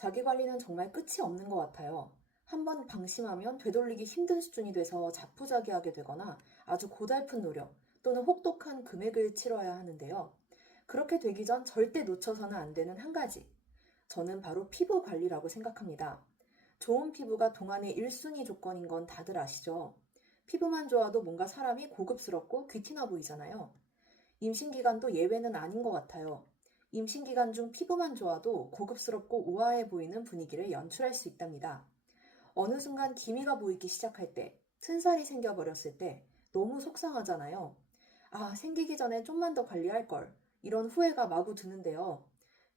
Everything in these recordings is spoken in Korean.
자기 관리는 정말 끝이 없는 것 같아요. 한번 방심하면 되돌리기 힘든 수준이 돼서 자포자기하게 되거나 아주 고달픈 노력 또는 혹독한 금액을 치러야 하는데요. 그렇게 되기 전 절대 놓쳐서는 안 되는 한 가지. 저는 바로 피부 관리라고 생각합니다. 좋은 피부가 동안의 1순위 조건인 건 다들 아시죠? 피부만 좋아도 뭔가 사람이 고급스럽고 귀티나 보이잖아요. 임신기간도 예외는 아닌 것 같아요. 임신기간 중 피부만 좋아도 고급스럽고 우아해 보이는 분위기를 연출할 수 있답니다. 어느 순간 기미가 보이기 시작할 때, 튼살이 생겨버렸을 때 너무 속상하잖아요. 아, 생기기 전에 좀만 더 관리할 걸. 이런 후회가 마구 드는데요.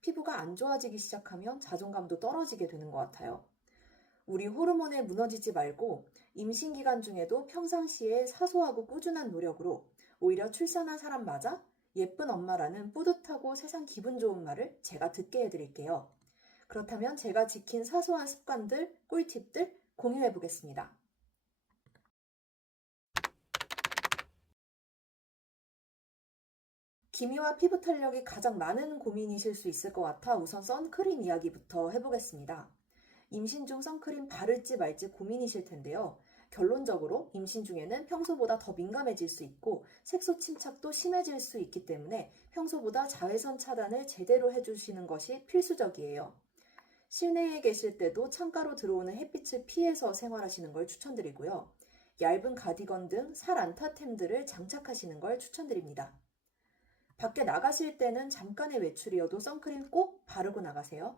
피부가 안 좋아지기 시작하면 자존감도 떨어지게 되는 것 같아요. 우리 호르몬에 무너지지 말고 임신 기간 중에도 평상시에 사소하고 꾸준한 노력으로 오히려 출산한 사람 맞아? 예쁜 엄마라는 뿌듯하고 세상 기분 좋은 말을 제가 듣게 해드릴게요. 그렇다면 제가 지킨 사소한 습관들, 꿀팁들 공유해 보겠습니다. 기미와 피부 탄력이 가장 많은 고민이실 수 있을 것 같아 우선 선크림 이야기부터 해보겠습니다. 임신 중 선크림 바를지 말지 고민이실 텐데요. 결론적으로 임신 중에는 평소보다 더 민감해질 수 있고 색소 침착도 심해질 수 있기 때문에 평소보다 자외선 차단을 제대로 해주시는 것이 필수적이에요. 실내에 계실 때도 창가로 들어오는 햇빛을 피해서 생활하시는 걸 추천드리고요. 얇은 가디건 등 살 안타템들을 장착하시는 걸 추천드립니다. 밖에 나가실 때는 잠깐의 외출이어도 선크림 꼭 바르고 나가세요.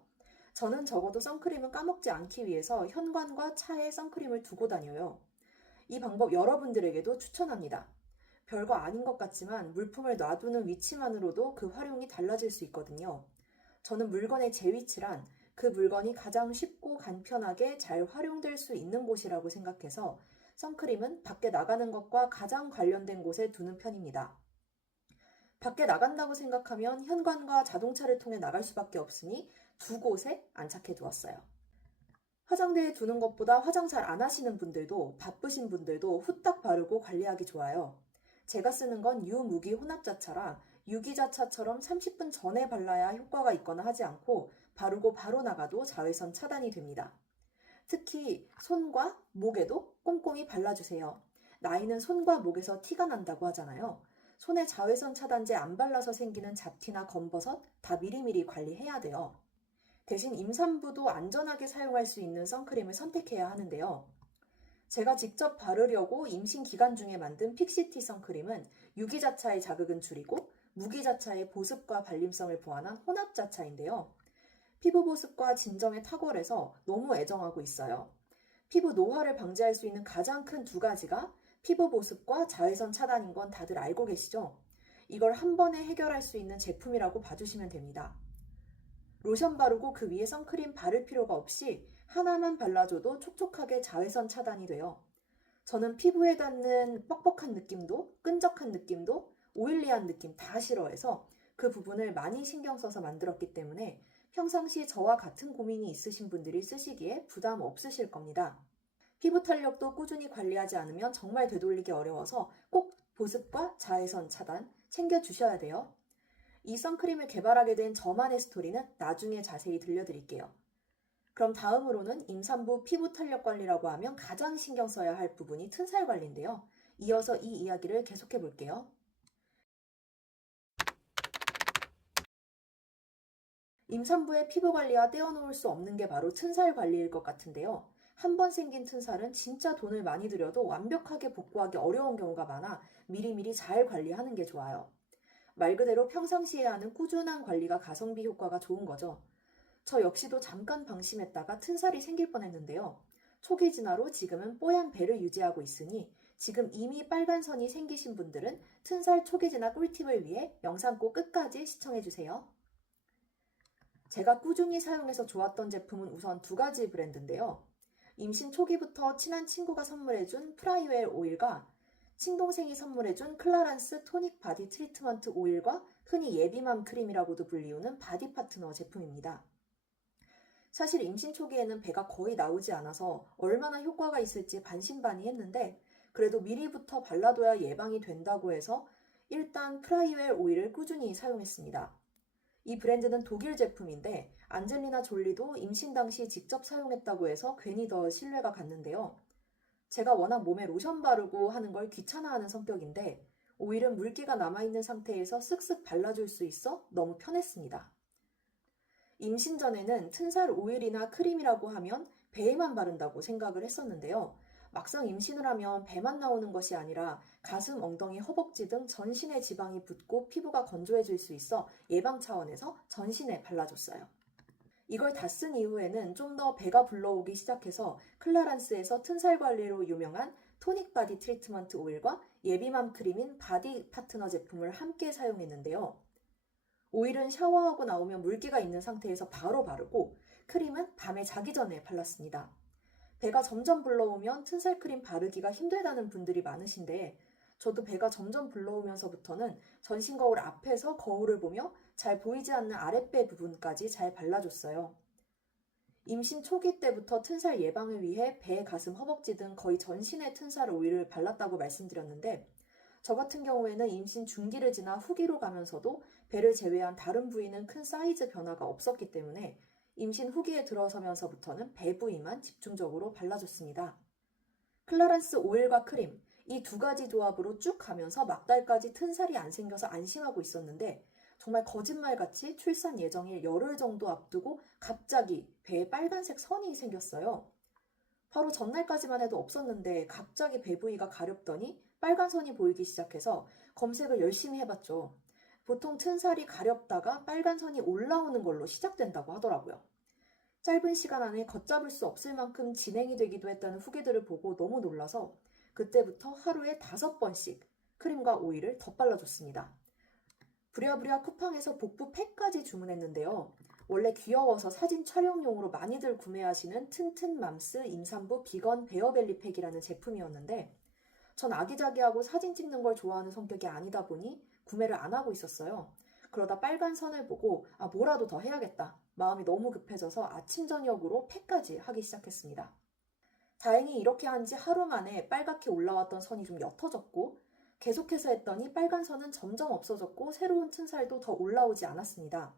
저는 적어도 선크림은 까먹지 않기 위해서 현관과 차에 선크림을 두고 다녀요. 이 방법 여러분들에게도 추천합니다. 별거 아닌 것 같지만 물품을 놔두는 위치만으로도 그 활용이 달라질 수 있거든요. 저는 물건의 제 위치란 그 물건이 가장 쉽고 간편하게 잘 활용될 수 있는 곳이라고 생각해서 선크림은 밖에 나가는 것과 가장 관련된 곳에 두는 편입니다. 밖에 나간다고 생각하면 현관과 자동차를 통해 나갈 수밖에 없으니 두 곳에 안착해 두었어요. 화장대에 두는 것보다 화장 잘 안 하시는 분들도 바쁘신 분들도 후딱 바르고 관리하기 좋아요. 제가 쓰는 건 유무기 혼합자차라 유기자차처럼 30분 전에 발라야 효과가 있거나 하지 않고 바르고 바로 나가도 자외선 차단이 됩니다. 특히 손과 목에도 꼼꼼히 발라주세요. 나이는 손과 목에서 티가 난다고 하잖아요. 손에 자외선 차단제 안 발라서 생기는 잡티나 검버섯 다 미리미리 관리해야 돼요. 대신 임산부도 안전하게 사용할 수 있는 선크림을 선택해야 하는데요. 제가 직접 바르려고 임신 기간 중에 만든 픽시티 선크림은 유기자차의 자극은 줄이고 무기자차의 보습과 발림성을 보완한 혼합자차인데요. 피부 보습과 진정에 탁월해서 너무 애정하고 있어요. 피부 노화를 방지할 수 있는 가장 큰 두 가지가 피부 보습과 자외선 차단인 건 다들 알고 계시죠? 이걸 한 번에 해결할 수 있는 제품이라고 봐주시면 됩니다. 로션 바르고 그 위에 선크림 바를 필요가 없이 하나만 발라줘도 촉촉하게 자외선 차단이 돼요. 저는 피부에 닿는 뻑뻑한 느낌도 끈적한 느낌도 오일리한 느낌 다 싫어해서 그 부분을 많이 신경 써서 만들었기 때문에 평상시 저와 같은 고민이 있으신 분들이 쓰시기에 부담 없으실 겁니다. 피부 탄력도 꾸준히 관리하지 않으면 정말 되돌리기 어려워서 꼭 보습과 자외선 차단 챙겨주셔야 돼요. 이 선크림을 개발하게 된 저만의 스토리는 나중에 자세히 들려드릴게요. 그럼 다음으로는 임산부 피부 탄력 관리라고 하면 가장 신경 써야 할 부분이 튼살 관리인데요. 이어서 이 이야기를 계속해 볼게요. 임산부의 피부 관리와 떼어놓을 수 없는 게 바로 튼살 관리일 것 같은데요. 한 번 생긴 튼살은 진짜 돈을 많이 들여도 완벽하게 복구하기 어려운 경우가 많아 미리미리 잘 관리하는 게 좋아요. 말 그대로 평상시에 하는 꾸준한 관리가 가성비 효과가 좋은 거죠. 저 역시도 잠깐 방심했다가 튼살이 생길 뻔했는데요. 초기 진화로 지금은 뽀얀 배를 유지하고 있으니 지금 이미 빨간 선이 생기신 분들은 튼살 초기 진화 꿀팁을 위해 영상 꼭 끝까지 시청해주세요. 제가 꾸준히 사용해서 좋았던 제품은 우선 두 가지 브랜드인데요. 임신 초기부터 친한 친구가 선물해준 프라이웰 오일과 친동생이 선물해준 클라란스 토닉 바디 트리트먼트 오일과 흔히 예비맘 크림이라고도 불리우는 바디 파트너 제품입니다. 사실 임신 초기에는 배가 거의 나오지 않아서 얼마나 효과가 있을지 반신반의했는데 그래도 미리부터 발라둬야 예방이 된다고 해서 일단 프라이웰 오일을 꾸준히 사용했습니다. 이 브랜드는 독일 제품인데 안젤리나 졸리도 임신 당시 직접 사용했다고 해서 괜히 더 신뢰가 갔는데요. 제가 워낙 몸에 로션 바르고 하는 걸 귀찮아하는 성격인데 오일은 물기가 남아있는 상태에서 쓱쓱 발라줄 수 있어 너무 편했습니다. 임신 전에는 튼살 오일이나 크림이라고 하면 배에만 바른다고 생각을 했었는데요. 막상 임신을 하면 배만 나오는 것이 아니라 가슴, 엉덩이, 허벅지 등 전신에 지방이 붙고 피부가 건조해질 수 있어 예방 차원에서 전신에 발라줬어요. 이걸 다 쓴 이후에는 좀 더 배가 불러오기 시작해서 클라란스에서 튼살 관리로 유명한 토닉 바디 트리트먼트 오일과 예비맘 크림인 바디 파트너 제품을 함께 사용했는데요. 오일은 샤워하고 나오면 물기가 있는 상태에서 바로 바르고 크림은 밤에 자기 전에 발랐습니다. 배가 점점 불러오면 튼살 크림 바르기가 힘들다는 분들이 많으신데 저도 배가 점점 불러오면서부터는 전신 거울 앞에서 거울을 보며 잘 보이지 않는 아랫배 부분까지 잘 발라줬어요. 임신 초기 때부터 튼살 예방을 위해 배, 가슴, 허벅지 등 거의 전신에 튼살 오일을 발랐다고 말씀드렸는데 저 같은 경우에는 임신 중기를 지나 후기로 가면서도 배를 제외한 다른 부위는 큰 사이즈 변화가 없었기 때문에 임신 후기에 들어서면서부터는 배 부위만 집중적으로 발라줬습니다. 클라란스 오일과 크림, 이 두 가지 조합으로 쭉 가면서 막달까지 튼살이 안 생겨서 안심하고 있었는데 정말 거짓말같이 출산 예정일 열흘 정도 앞두고 갑자기 배에 빨간색 선이 생겼어요. 바로 전날까지만 해도 없었는데 갑자기 배 부위가 가렵더니 빨간 선이 보이기 시작해서 검색을 열심히 해봤죠. 보통 튼살이 가렵다가 빨간 선이 올라오는 걸로 시작된다고 하더라고요. 짧은 시간 안에 걷잡을 수 없을 만큼 진행이 되기도 했다는 후기들을 보고 너무 놀라서 그때부터 하루에 5번씩 크림과 오일을 덧발라줬습니다. 부랴부랴 쿠팡에서 복부 팩까지 주문했는데요. 원래 귀여워서 사진 촬영용으로 많이들 구매하시는 튼튼맘스 임산부 비건 베어벨리 팩이라는 제품이었는데 전 아기자기하고 사진 찍는 걸 좋아하는 성격이 아니다 보니 구매를 안 하고 있었어요. 그러다 빨간 선을 보고 뭐라도 더 해야겠다. 마음이 너무 급해져서 아침 저녁으로 팩까지 하기 시작했습니다. 다행히 이렇게 한 지 하루 만에 빨갛게 올라왔던 선이 좀 옅어졌고 계속해서 했더니 빨간 선은 점점 없어졌고 새로운 튼살도 더 올라오지 않았습니다.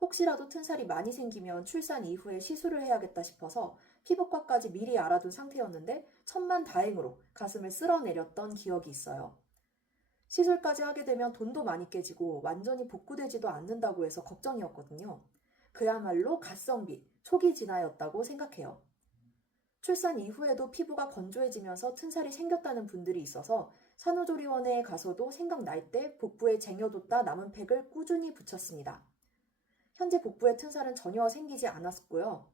혹시라도 튼살이 많이 생기면 출산 이후에 시술을 해야겠다 싶어서 피부과까지 미리 알아둔 상태였는데 천만다행으로 가슴을 쓸어내렸던 기억이 있어요. 시술까지 하게 되면 돈도 많이 깨지고 완전히 복구되지도 않는다고 해서 걱정이었거든요. 그야말로 가성비, 초기 진화였다고 생각해요. 출산 이후에도 피부가 건조해지면서 튼살이 생겼다는 분들이 있어서 산후조리원에 가서도 생각날 때 복부에 쟁여뒀다 남은 팩을 꾸준히 붙였습니다. 현재 복부에 튼살은 전혀 생기지 않았고요.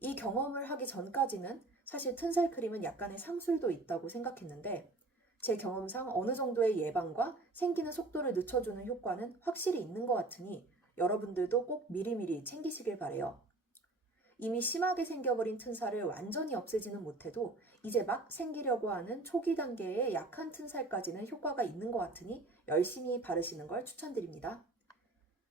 이 경험을 하기 전까지는 사실 튼살 크림은 약간의 상술도 있다고 생각했는데 제 경험상 어느 정도의 예방과 생기는 속도를 늦춰주는 효과는 확실히 있는 것 같으니 여러분들도 꼭 미리미리 챙기시길 바래요. 이미 심하게 생겨버린 튼살을 완전히 없애지는 못해도 이제 막 생기려고 하는 초기 단계의 약한 튼살까지는 효과가 있는 것 같으니 열심히 바르시는 걸 추천드립니다.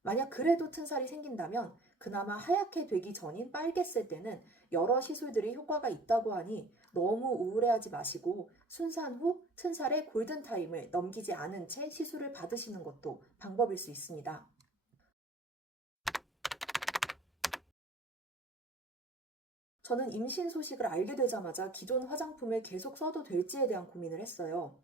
만약 그래도 튼살이 생긴다면 그나마 하얗게 되기 전인 빨갰을 때는 여러 시술들이 효과가 있다고 하니 너무 우울해하지 마시고 순산 후 튼살의 골든타임을 넘기지 않은 채 시술을 받으시는 것도 방법일 수 있습니다. 저는 임신 소식을 알게 되자마자 기존 화장품을 계속 써도 될지에 대한 고민을 했어요.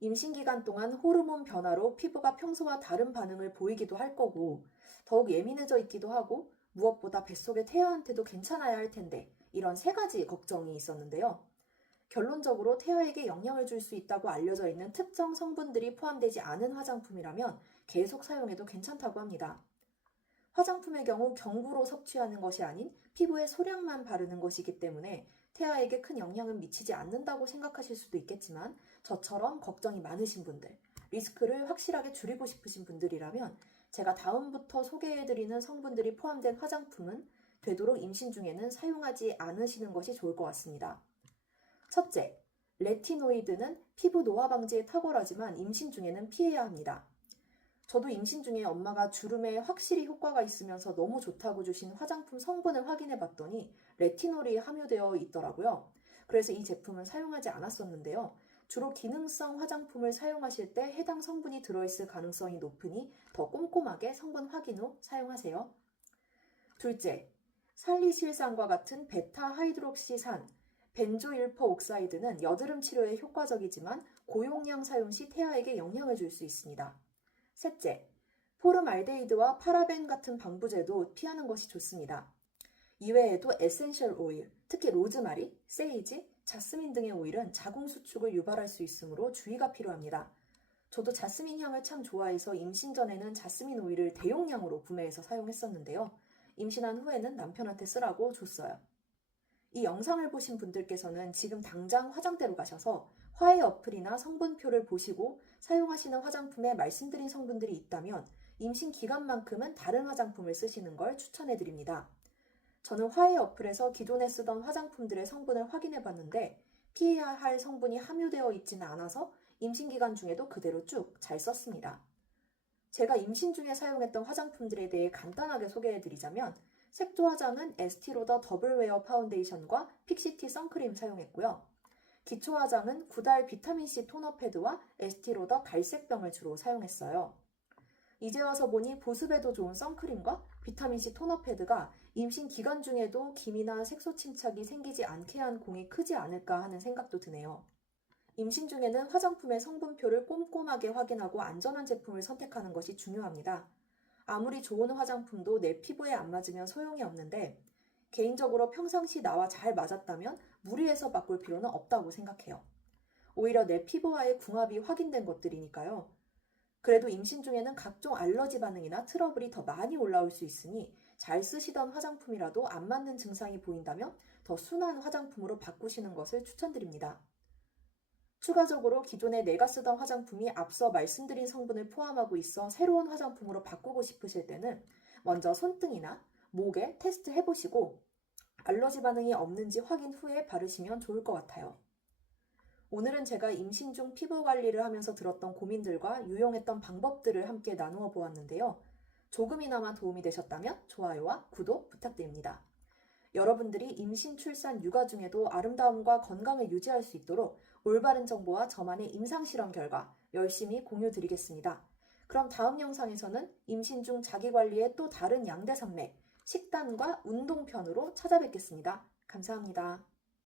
임신 기간 동안 호르몬 변화로 피부가 평소와 다른 반응을 보이기도 할 거고 더욱 예민해져 있기도 하고 무엇보다 뱃속의 태아한테도 괜찮아야 할 텐데 이런 3가지 걱정이 있었는데요. 결론적으로 태아에게 영향을 줄 수 있다고 알려져 있는 특정 성분들이 포함되지 않은 화장품이라면 계속 사용해도 괜찮다고 합니다. 화장품의 경우 경구로 섭취하는 것이 아닌 피부에 소량만 바르는 것이기 때문에 태아에게 큰 영향은 미치지 않는다고 생각하실 수도 있겠지만 저처럼 걱정이 많으신 분들, 리스크를 확실하게 줄이고 싶으신 분들이라면 제가 다음부터 소개해드리는 성분들이 포함된 화장품은 되도록 임신 중에는 사용하지 않으시는 것이 좋을 것 같습니다. 첫째, 레티노이드는 피부 노화 방지에 탁월하지만 임신 중에는 피해야 합니다. 저도 임신 중에 엄마가 주름에 확실히 효과가 있으면서 너무 좋다고 주신 화장품 성분을 확인해 봤더니 레티놀이 함유되어 있더라고요. 그래서 이 제품은 사용하지 않았었는데요. 주로 기능성 화장품을 사용하실 때 해당 성분이 들어있을 가능성이 높으니 더 꼼꼼하게 성분 확인 후 사용하세요. 둘째, 살리실산과 같은 베타 하이드록시산, 벤조일퍼옥사이드는 여드름 치료에 효과적이지만 고용량 사용 시 태아에게 영향을 줄 수 있습니다. 셋째, 포름알데히드와 파라벤 같은 방부제도 피하는 것이 좋습니다. 이외에도 에센셜 오일, 특히 로즈마리, 세이지, 자스민 등의 오일은 자궁 수축을 유발할 수 있으므로 주의가 필요합니다. 저도 자스민 향을 참 좋아해서 임신 전에는 자스민 오일을 대용량으로 구매해서 사용했었는데요. 임신한 후에는 남편한테 쓰라고 줬어요. 이 영상을 보신 분들께서는 지금 당장 화장대로 가셔서 화해 어플이나 성분표를 보시고 사용하시는 화장품에 말씀드린 성분들이 있다면 임신 기간만큼은 다른 화장품을 쓰시는 걸 추천해 드립니다. 저는 화해 어플에서 기존에 쓰던 화장품들의 성분을 확인해 봤는데 피해야 할 성분이 함유되어 있지는 않아서 임신 기간 중에도 그대로 쭉 잘 썼습니다. 제가 임신 중에 사용했던 화장품들에 대해 간단하게 소개해 드리자면 색조 화장은 에스티로더 더블웨어 파운데이션과 픽시티 선크림 사용했고요. 기초 화장은 구달 비타민C 토너 패드와 에스티로더 갈색병을 주로 사용했어요. 이제 와서 보니 보습에도 좋은 선크림과 비타민C 토너 패드가 임신 기간 중에도 기미나 색소 침착이 생기지 않게 한 공이 크지 않을까 하는 생각도 드네요. 임신 중에는 화장품의 성분표를 꼼꼼하게 확인하고 안전한 제품을 선택하는 것이 중요합니다. 아무리 좋은 화장품도 내 피부에 안 맞으면 소용이 없는데 개인적으로 평상시 나와 잘 맞았다면 무리해서 바꿀 필요는 없다고 생각해요. 오히려 내 피부와의 궁합이 확인된 것들이니까요. 그래도 임신 중에는 각종 알러지 반응이나 트러블이 더 많이 올라올 수 있으니 잘 쓰시던 화장품이라도 안 맞는 증상이 보인다면 더 순한 화장품으로 바꾸시는 것을 추천드립니다. 추가적으로 기존에 내가 쓰던 화장품이 앞서 말씀드린 성분을 포함하고 있어 새로운 화장품으로 바꾸고 싶으실 때는 먼저 손등이나 목에 테스트 해보시고 알러지 반응이 없는지 확인 후에 바르시면 좋을 것 같아요. 오늘은 제가 임신 중 피부 관리를 하면서 들었던 고민들과 유용했던 방법들을 함께 나누어 보았는데요. 조금이나마 도움이 되셨다면 좋아요와 구독 부탁드립니다. 여러분들이 임신, 출산, 육아 중에도 아름다움과 건강을 유지할 수 있도록 올바른 정보와 저만의 임상실험 결과 열심히 공유드리겠습니다. 그럼 다음 영상에서는 임신 중 자기관리의 또 다른 양대산맥, 식단과 운동편으로 찾아뵙겠습니다. 감사합니다.